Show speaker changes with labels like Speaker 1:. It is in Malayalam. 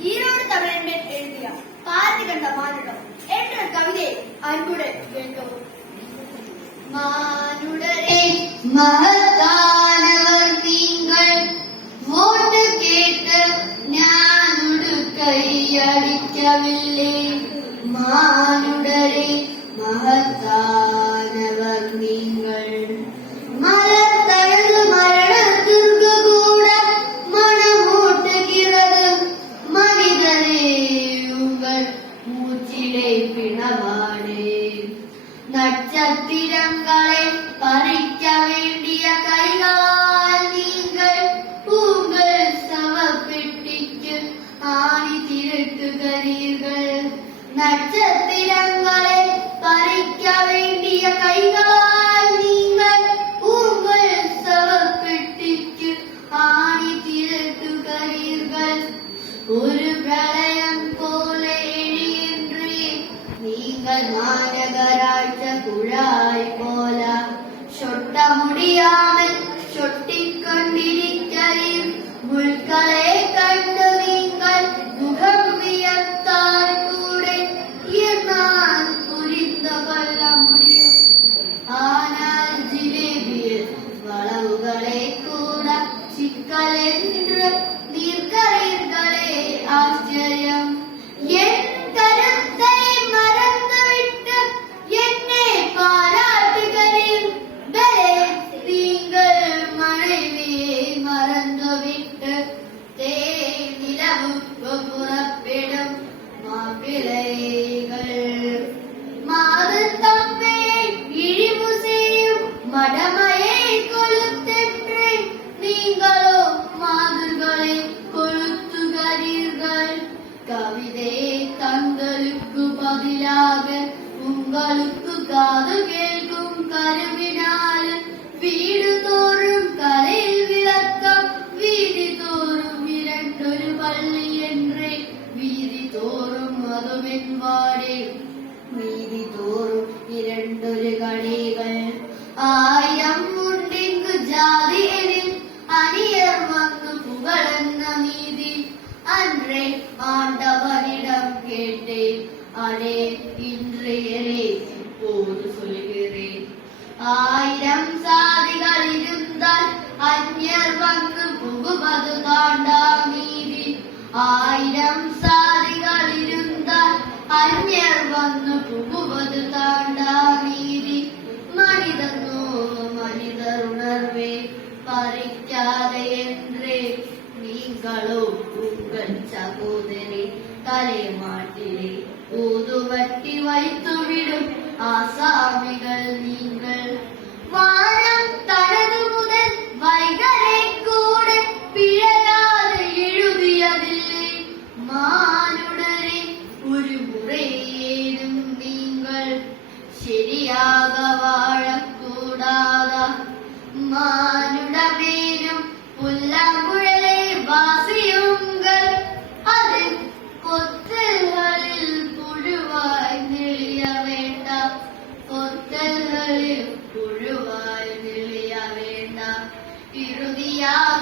Speaker 1: ஈரோடு தமிழன் மேல் எழுதிய பாரதி கண்ட மானுடம் என்ற கவிதை அன்புடன் கேட்கவும். மானுடரே மகத்தானவர் ഒരു പ്രളയം പോലെ എഴുതി നാരകരാ ചിരിക്കാലേ നിന്റെ பதிலாக உங்களுக்கு காது கேட்கும் கருவினால் வீடு தோ நானே இன்றையரே இப்போது சொல்கிறேன் ஆயிரம் சாதிகள் இருந்தால் அந்நியர் வந்து புகுவது தாண்டா മുകൾ സഹോദരി തലമാട്ടിലെ ഊതുവട്ടി വൈത്തുവിടും ആസാമികൾ നിങ്ങൾ 하면